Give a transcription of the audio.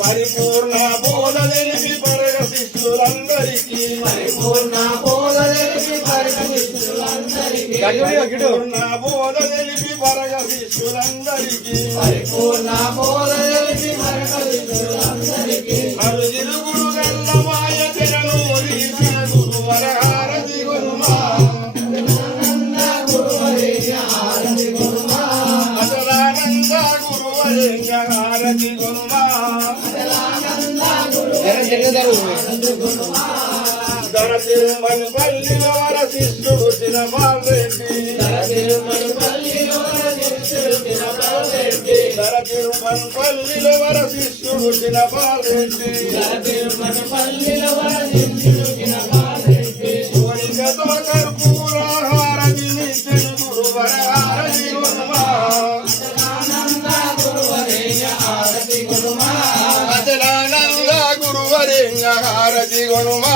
పరిపూర్ణ బోధనలిపి పరగ శిష్యులందరికీ పరిపూర్ణ బోధనలిపి పరగ శిష్యులందరికీ పరిపూర్ణ బోధనలిపి పరగ శిష్యులందరికీ పరిపూర్ణ బోధనలిపి పరగ శిష్యులందరికీ అరుజిరుగుడు గల్లమాయ తెరను ఒరిసిన గురువర హారతి గురుమా గురువరేణ్య హారతి గురుమా అచలానంద గురువరేణ్య హారతి గురుమా దరతిరుమలపల్లిలో శిష్యుడు చిన్నపాలరెడ్డి దరతిరుమలపల్లిలో శిష్యుడు చిన్నపాలరెడ్డి కోరికతో కర్పూర హారతి నిత్యుడు గురువర హారతి గురుమా అచలానంద గురువరేణ్య హారతి గురుమా